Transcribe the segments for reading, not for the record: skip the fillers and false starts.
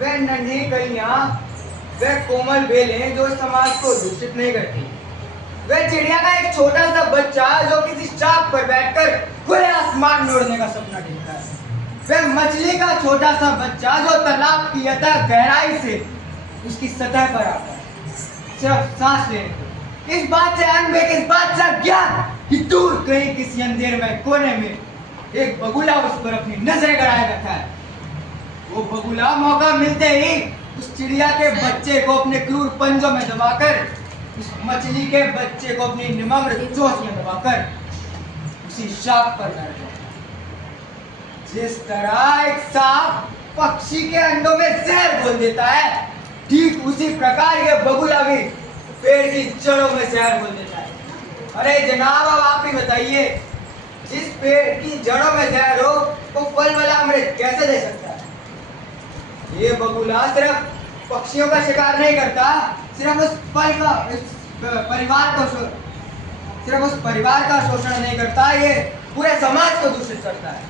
वह नन्ही कलियां, वह कोमल बेलें जो समाज को दूषित नहीं करती। वह चिड़िया का एक छोटा सा बच्चा जो किसी शाख पर बैठकर खुले आसमान में उड़ने का सपना देखता है। वह मछली का छोटा सा बच्चा जो तालाब की अतः गहराई से उसकी सतह पर आता है सिर्फ सांस लेने को। इस बात से अनभिज्ञ, इस बात से अज्ञान कि दूर कहीं किसी अंधेर में कोने में एक बगुला उस पर अपनी नजरें गड़ाए बैठा है। वो बगुला मौका मिलते ही उस चिड़िया के बच्चे को अपने क्रूर पंजों में दबाकर, उस मछली के बच्चे को अपनी निमग्न चोंच में दबाकर उसी शाख पर बैठ जाता है। जिस तरह एक सांप पक्षी के अंडों में जहर घोल देता है, ठीक उसी प्रकार ये बगुला भी पेड़ की जड़ों में जहर घोल देता है। अरे जनाब, अब आप ही बताइए, जिस पेड़ की जड़ों में जहर हो वो फल वाला अमृत कैसे दे सकता है? ये बगुला सिर्फ पक्षियों का शिकार नहीं करता, सिर्फ उस परिवार का शोषण नहीं करता, ये पूरे समाज को दूषित करता है।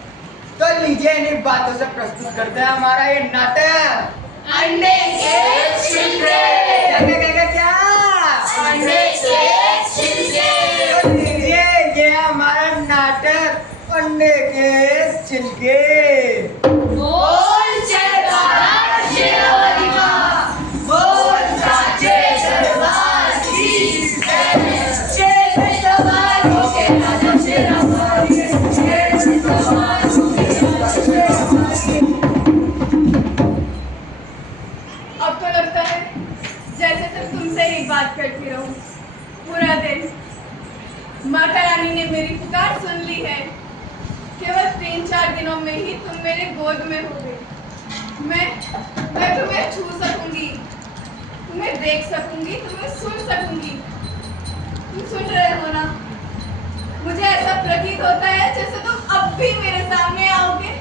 तो लीजिए इन बातों से प्रस्तुत करते हैं हमारा ये नाटक अंडे के छिलके। क्या? अंडे के छिलके। तो लीजिए ये हमारा नाटक अंडे के छिलके। बोल जयकारा शेरावाली माँ, बोल साचे दरबार की जय। शेर पे सवार होके राजा शेरावाली, शेर पे सवार होके राजा शेरावाली। अब तो लगता है जैसे सिर्फ तुमसे ही बात करती रहूं पूरा दिन। माता रानी ने मेरी पुकार सुन ली है। केवल 3-4 दिनों में ही तुम मेरे गोद में होगे। मैं तुम्हें छू सकूंगी, तुम्हें देख सकूंगी, तुम्हें सुन सकूंगी। तुम सुन रहे हो ना? मुझे ऐसा प्रतीत होता है जैसे तुम अब भी मेरे सामने आओगे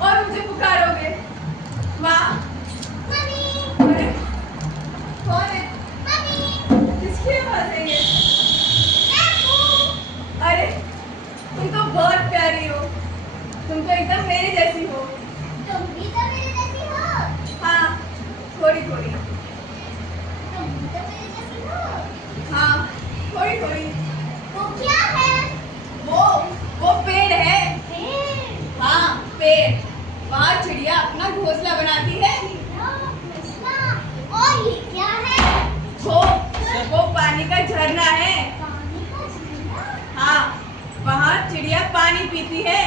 और मुझे पुकारोगे, माँ। अरे कौन है? किसकी आवाज है ये? अरे तुम तो बहुत प्यारी हो, तुम तो एकदम मेरी जैसी हो। तुम भी तो मेरे जैसी हो। हाँ, थोड़ी थोड़ी। तुम भी तो मेरे जैसी हो। हाँ, थोड़ी थोड़ी। वो क्या है? वो पेड़ है। पेड़? हाँ, पेड़। वहाँ चिड़िया अपना घोंसला बनाती है। और ये क्या है? वो पानी का झरना है। पानी का झरना? हाँ, वहाँ चिड़िया पानी पीती है।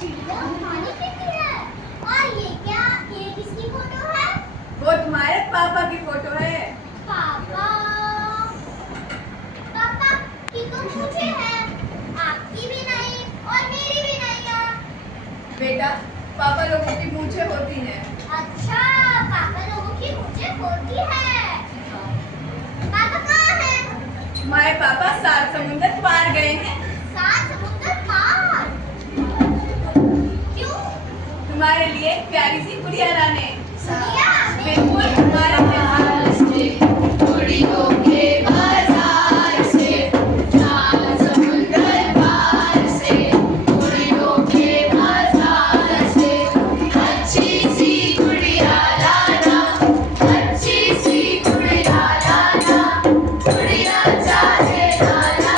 चिड़िया पानी पीती है? और ये क्या? ये किसकी फोटो है? वो तुम्हारे पापा की फोटो है। पापा? पापा की तो मुझे है, आपकी भी नहीं और मेरी भी नहीं है। बेटा, पापा लोगों की मूंछें होती हैं। अच्छा, पापा लोगों की मूंछें होती है। पापा कहाँ हैं? तुम्हारे पापा 7 समुंदर पार गए हैं। 7 समुंदर पार? क्यों? तुम्हारे लिए एक प्यारी सी गुड़िया लाने। गुड़िया? बिल्कुल तुम्हारे गुड़िया चाहे लाना।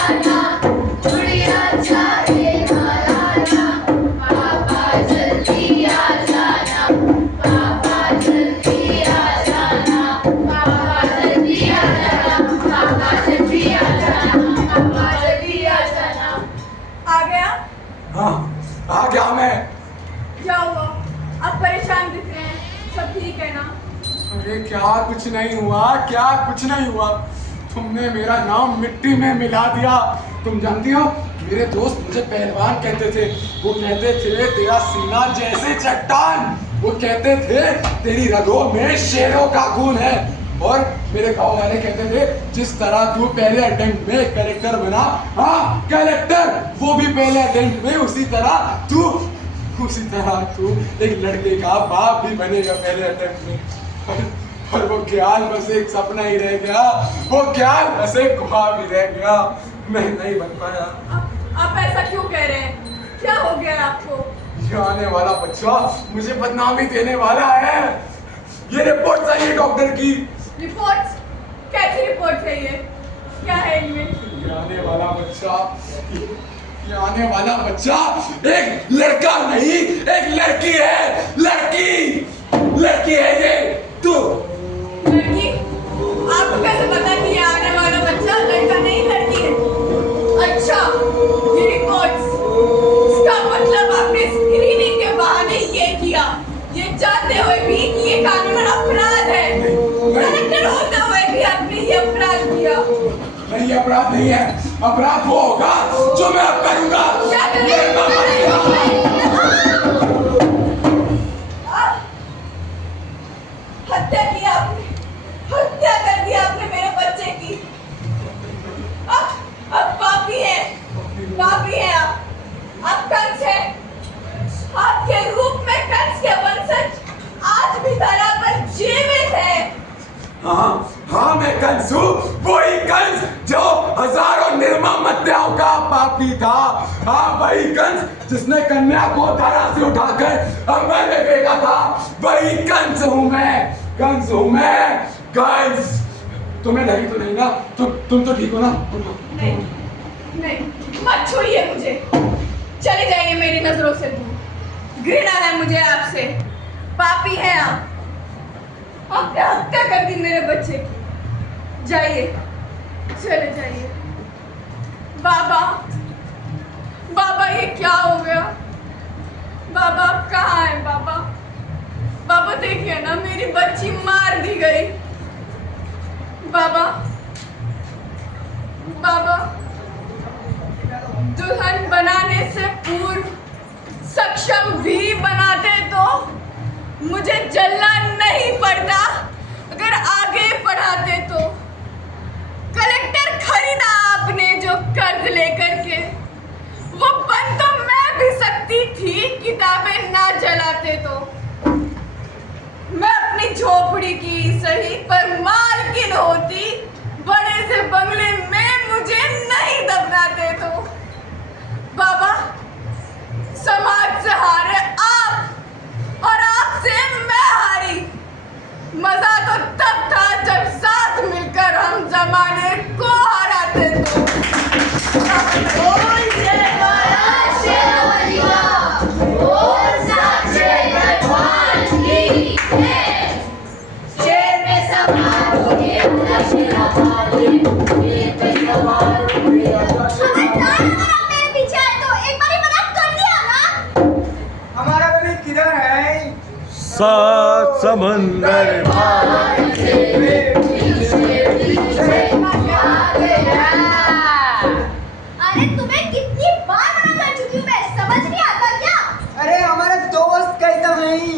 कुछ नहीं हुआ, क्या कुछ नहीं हुआ। तुमने मेरा नाम मिट्टी में मिला दिया। तुम जानती हो, मेरे दोस्त मुझे पहलवान कहते थे। वो कहते थे तेरा सीना जैसे चट्टान, वो कहते थे तेरी रगों में शेरों का खून है। और मेरे गांव वाले कहते थे जिस तरह तू पहले अटेम्प्ट में कलेक्टर बना, हाँ कलेक्टर, वो भी पहले अटेम्प्ट में, उसी तरह तू एक लड़के का बाप भी बनेगा पहले अटेम्प्ट में। और वो ख्याल बस एक सपना ही रह गया, वो ख्याल बस एक ख्वाब ही रह गया, मैं नहीं बन पाया। आप ऐसा क्यों कह रहे हैं? क्या हो गया आपको? ये आने वाला बच्चा मुझे बदनामी देने वाला है। ये रिपोर्ट चाहिए डॉक्टर की। रिपोर्ट्स? कैसी रिपोर्ट है ये? क्या है इनमें? ये आने वाला बच्चा एक लड़का नहीं, एक लड़की है। लड़की है ये। तू लड़की? आपको कैसे पता कि ये आने वाला बच्चा लड़का नहीं लड़की है? अच्छा, ये रिपोर्ट्स, इसका मतलब आपने स्क्रीनिंग के बहाने ये किया, ये जानते हुए भी कि ये कानूनन अपराध है। कलेक्टर होते हुए भी आपने ये अपराध किया। नहीं, अपराध नहीं है। अपराध वो होगा जो मैं अब करूंगा। हत्या की आपने, हत्या कर दी आपने मेरे बच्चे की। अब पापी है आप कंस है। आपके रूप में कंस के वंशज आज भी धरा पर जीवित है। हाँ, मैं कंस हूँ, वही कंस जो हजारों निर्मम हत्याओं का पापी था। हाँ, वही कंस जिसने कन्या को धरा से उठाकर अंबर में फेंका था। वही कंस हूँ मैं। कंस। तुम्हें लगी तो नहीं ना? तुम तो ठीक हो ना? नहीं, मत छुइए मुझे। चले जाइए मेरी नजरों से दूर। घृणा है मुझे आपसे। पापी हैं आप। आपने हत्या कर दी मेरे बच्चे की। जाइए, चले जाइए। बाबा ये क्या हो गया? बाबा आप कहाँ हैं? बाबा देखिए ना, मेरी बच्ची मार दी गई। बाबा दुल्हन बनाने से पूर्व सक्षम भी बनाते तो मुझे जलना नहीं पड़ता। अगर आगे पढ़ाते तो कलेक्टर खरीदा आपने जो कर्ज लेकर के, वो बन तो मैं भी सकती थी किताबें ना जलाते तो। मैं अपनी झोपड़ी की सही पर मालकिन होती, बड़े से बंगले में मुझे नहीं दफनाते तो। बाबा, समाज से हारे आप और आपसे मैं हारी। मजा तो तब था जब साथ मिलकर हम जमाने को हराते तो। सात समंदर अरे तुम्हें कितनी बार मना कर चुकी हूँ मैं, समझ नहीं आता क्या? अरे हमारा दोस्त कहता नहीं,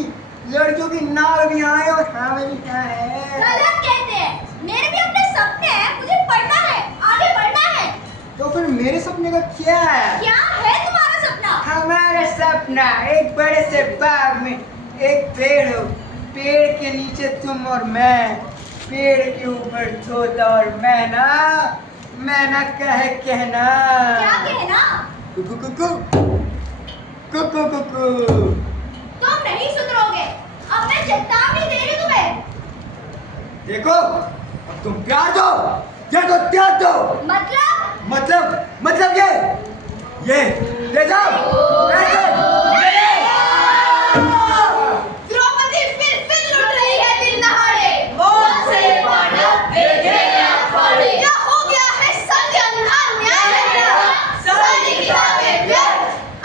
लड़कियों की नाव भी आए और हमें भी क्या है। गलत कहते हैं। मेरे भी अपने सपने हैं, मुझे पढ़ना है, आगे बढ़ना है। तो फिर मेरे सपने का क्या है? क्या है तुम्हारा सपना? हमारा सपना एक बड़े से बाग में एक पेड़ हो, पेड़ के नीचे तुम और मैं, पेड़ के ऊपर तोता और मैना कहे कहना। क्या कहना? कुकु कुकु कुकु कुकु। तुम नहीं सुधरोगे, अब मैं चेतावनी दे रही तुम्हें। देखो, अब तुम प्यार दो या तो त्याग दो। मतलब ये ले जाओ। द्रौपदी फिर लुट रही है दिन दहाड़े। मौत से मानव देखे अखाड़े। क्या हो गया है सत्य अंधा न्याय है क्या? सारी किताबें व्यर्थ,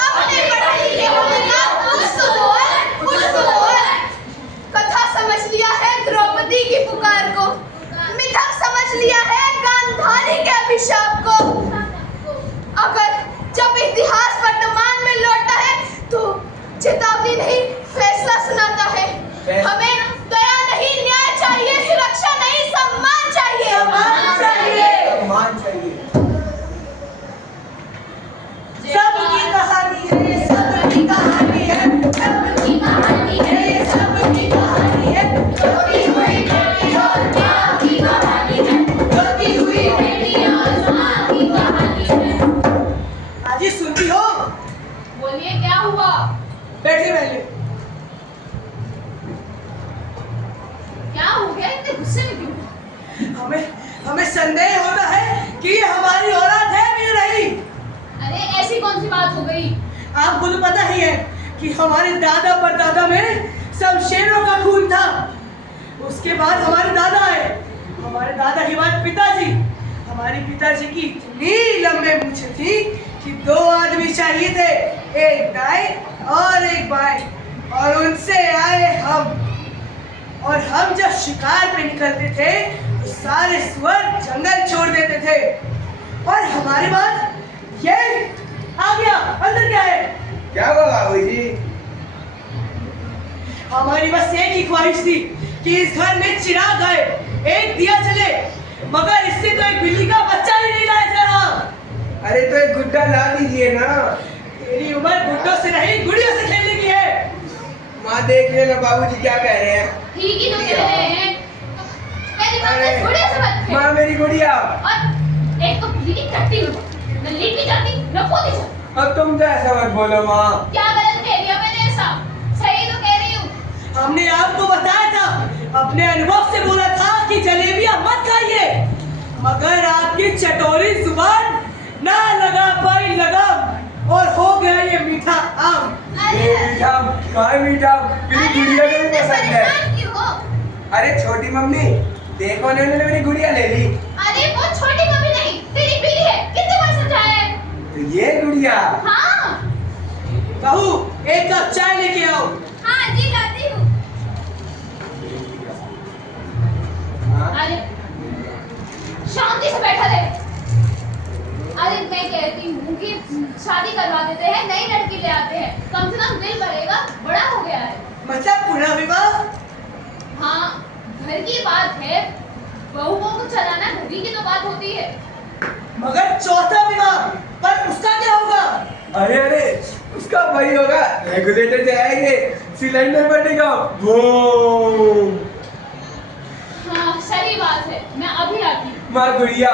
अपने पढ़ाई लिखे होने का कुछ तो बोल। कथा समझ लिया है द्रौपदी की पुकार हमारे दादा परदादा में शमशेरों का खून था। उसके बाद हमारे दादा आए, हमारे दादा के बाद पिताजी। हमारे पिताजी की इतनी लंबे मूछें थी कि 2 आदमी चाहिए थे, एक दाएं और एक बाएं, और उनसे आए हम। और हम जब शिकार पे निकलते थे तो सारे सुअर जंगल छोड़ देते थे। और हमारे बाद ये आ गया। अंदर क्या है? क्या हुआ बाबूजी? हमारी बस एक ही ख्वाहिश थी कि इस घर में चिराग आए, एक दिया जले, मगर इससे तो एक बिल्ली का बच्चा ही नहीं लाया जा रहा। अरे तो एक गुड्डा ला दीजिए ना। तेरी उम्र गुड्डों से नहीं गुड़ियों से खेलने की है। माँ देख लेना बाबूजी क्या कह रहे हैं। ठीक ही तो कह रहे हैं। तेरी माँ अरे, से गुड़िया से बात माँ मेरी गुड़िया। और एक तो बिल्ली की टट्टी हूँ, न लीड भी जाती न पोती जाती। अब तुम तो ऐसा मत बोलो माँ। क्या गलत कह दिया मैंने? ऐसा सही तो कह रही हूँ। हमने आपको बताया था, अपने अनुभव से बोला था कि जलेबियां मत खाइए, मगर आपकी चटोरी जुबान ना लगा पाई लगाम और हो गया ये मीठा आम। ये मीठा कहाँ मीठा? मेरी गुड़िया को भी पसंद है। परेशान क्यों हो? अरे छोटी मम्मी देखो ना, उन्होंने मेरी गुड़िया ले ली। अरे वो छोटी कभी नहीं, तेरी बीवी है। कितने बार समझाया है? तो ये गुड़िया। हाँ बहू एक कप चाय लेके आओ। हाँ जी लाती हूँ। हाँ? अरे शांति से बैठा रहे। अरे मैं कहती हूँ कि शादी करवा देते हैं, नई लड़की ले आते हैं, कम से कम दिल भरेगा, बड़ा हो गया है। मतलब पुनः विवाह? हाँ घर की बात है, बहू को चलाना घर की तो बात होती है। मगर चौथा विवाह पर उसका क्या होगा? अरे अरे उसका वही होगा, रेगुलेटर जाएंगे, सिलेंडर बनेगा वो। हाँ सही बात है, मैं अभी आती हूँ। माँ गुड़िया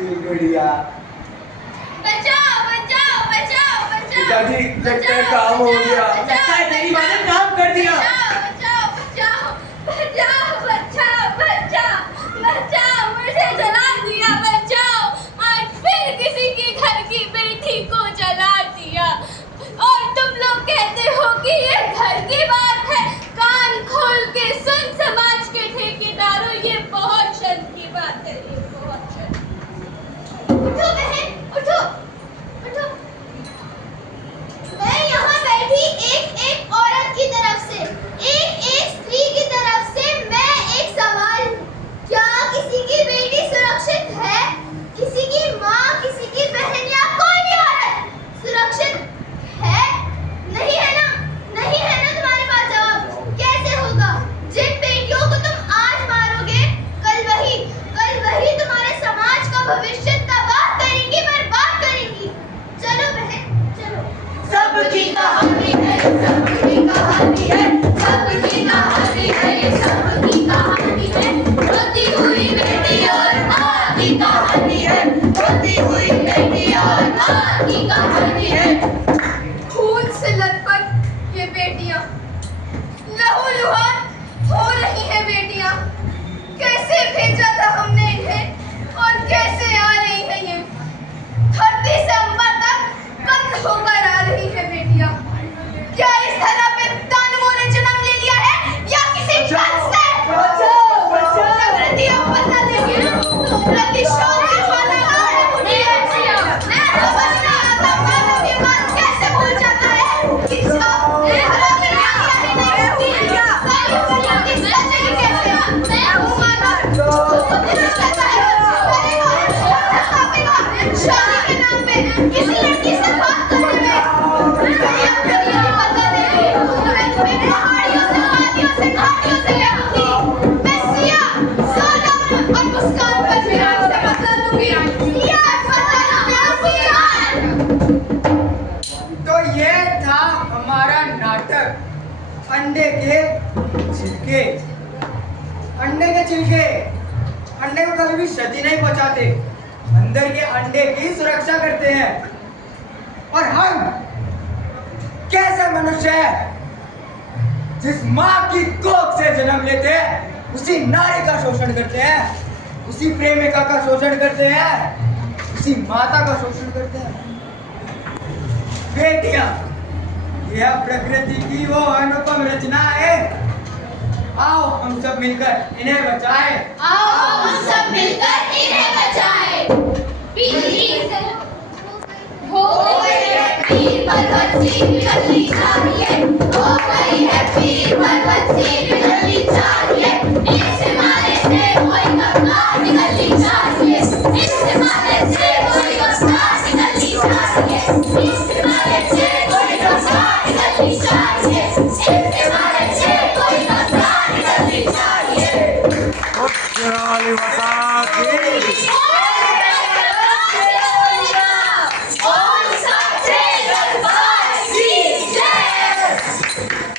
गुड़िया। बचाओ बचाओ बचाओ बचाओ। पिताजी लगता है काम हो गया। लगता है तेरी माँ ने काम कर दिया। बचाओ बचाओ बचाओ बचाओ बचाओ बचाओ, मुझे जला दिया। बचाओ, आज फिर किसी के घर की बेटी को जला दिया। और तुम लोग कहते हो कि ये घर की बात है। कान खोल के सुन समाज के ठेकेदारों, ये बहुत शर्म की बात है, ये बहुत शर्म। उठो बहन उठो उठो। मैं यहाँ बैठी एक औरत की तरफ से, एक स्त्री की तरफ से मैं एक सवाल हूँ। क्या किसी की बेटी सुरक्षित है? किसी की माँ, किसी की बहन या कोई भी औरत सुरक्षित है? नहीं है ना? नहीं है ना तुम्हारे पास जवाब? कैसे होगा? जिन बेटियों को तुम आज मारोगे, कल वही तुम्हारे समाज का भविष्य तबाह करेंगी, बर्बाद करेंगी। चलो बहन चलो। सबकी कहानी है, सबकी कहानी है, सबकी कहानी है, ये सबकी कहानी है। रोती हुई बेटी और माँ की कहानी है, रोती हुई बेटी और माँ की कहानी है। खून से लथपथ ये बेटियां, लहूलुहान हो रही हैं बेटियां। कैसे भेजा था हमने इन्हें और कैसे आ रही है ये? धरती से अंबर तक कत्ल होकर आ रही है बेटियां। क्या इस धरा पे दानवों ने जन्म ले लिया है या किसी कंस ने? प्रकृति अब बदला देगी ना, तो प्रतिशोध वाला है मुझे। मैं समझ नहीं आता मानव ये बात कैसे भूल जाता है कि जो धरा में आया ही नहीं होती है क्या? सारी दुनिया की सच्चाई कैसे? मैं हूँ मानव, वो दिल कहता है करेगा, स्थापिका, शादी के नाम पे किसी लड़की से बात करने में मैं अपने लिए बदला देगी। मैं तुम्हें पहाड़ियों से, वादियों से, घाटियों से ले आऊंगी। मैं सिया, सोनम और मुस्कान पर विराट से बदला लूंगी। सिया बदला लूंगी, मुस्कान। तो ये था हमारा नाटक, अंडे के छिलके। अंडे के छिलके अंडे को कभी भी क्षति नहीं पहुंचाते, अंदर के अंडे की सुरक्षा करते हैं। और हम कैसे मनुष्य हैं जिस माँ की कोख से जन्म लेते हैं, उसी नारी का शोषण करते हैं, उसी प्रेमिका का शोषण करते हैं, उसी माता का शोषण करते हैं। बेटियां यह प्रकृति की वो अनुपम रचना है। आओ हम सब मिलकर इन्हें बचाएं। आओ हम सब मिलकर इन्हें बचाएं। पीर हो गए पीर पर्वत की चलती जाती